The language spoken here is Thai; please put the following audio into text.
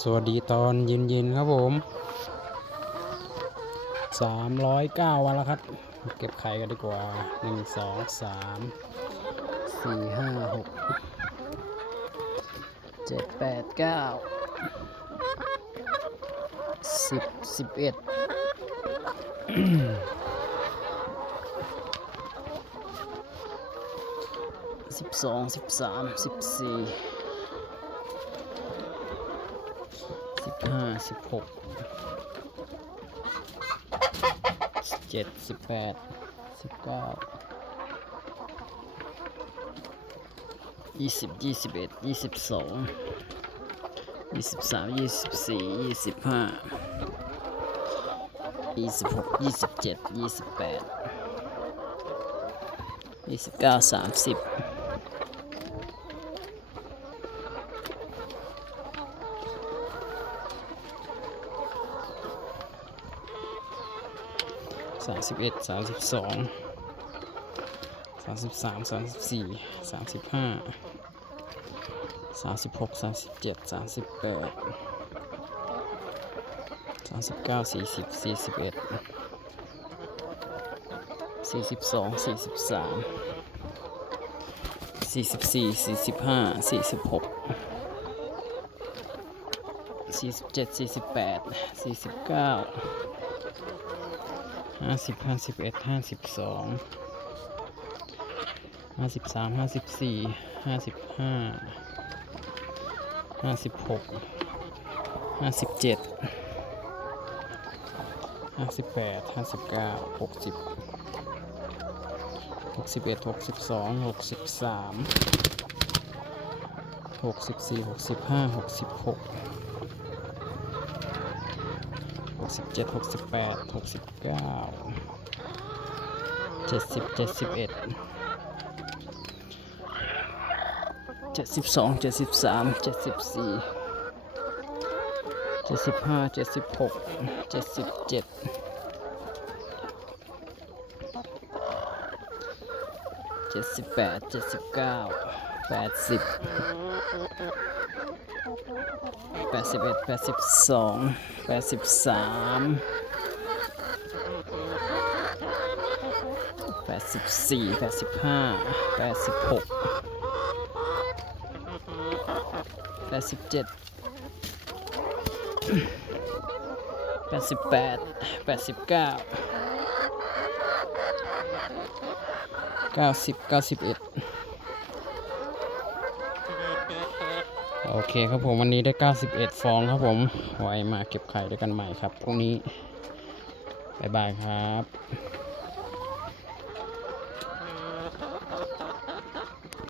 สวัสดีตอนเย็นๆครับผมสามร้อยเก้าวันแล้วครับ เก็บไข่กันดีกว่าหนึ่งสองสามสี่ห้าหกเจ็ดแปดเก้าสิบสิบเอ็ดสิบสองสิบสามสิบสี่ สิบห้าสิบหกสิบเจ็ดสิบแปดสิบเก้ายี่สิบยี่สิบเอ็ดยี่สิบสองยี่สิบสามยี่สิบสี่ยี่สิบห้ายี่สิบหกยี่สิบเจ็ดยี่สิบแปดยี่สิบเก้าสามสิบ สามสิบเอ็ดสามสิบสองสามสิบสามสามสิบสี่สามสิบห้าสามสิบหกสามสิบเจ็ดสามสิบแปดสามสิบเก้าสี่สิบสี่สิบเอ็ดสี่สิบสองสี่สิบสามสี่สิบสี่สี่สิบห้าสี่สิบหกสี่สิบเจ็ดสี่สิบแปดสี่สิบเก้า ห้าสิบห้าสิบเอ็ดห้าสิบสองห้าสิบสามห้าสิบสี่ห้าสิบห้าห้าสิบหกห้าสิบเจ็ดห้าสิบแปดห้าสิบเก้าหกสิบหกสิบเอ็ดหกสิบสองหกสิบสามหกสิบสี่หกสิบห้าหกสิบหก 67 68 69 70 71 72 73 74 75 76 77 78 79 80 แปดสิบเอ็ดแปดสิบสองแปดสิบสามแปดสิบสี่แปดสิบห้าแปดสิบหกแปดสิบเจ็ดแปดสิบแปดแปดสิบเก้าเก้าสิบเก้าสิบเอ็ด โอเคครับผมวันนี้ได้ 91 ฟองครับผม ไว้มาเก็บไข่ด้วยกันใหม่ครับพรุ่งนี้ บ๊ายบายครับ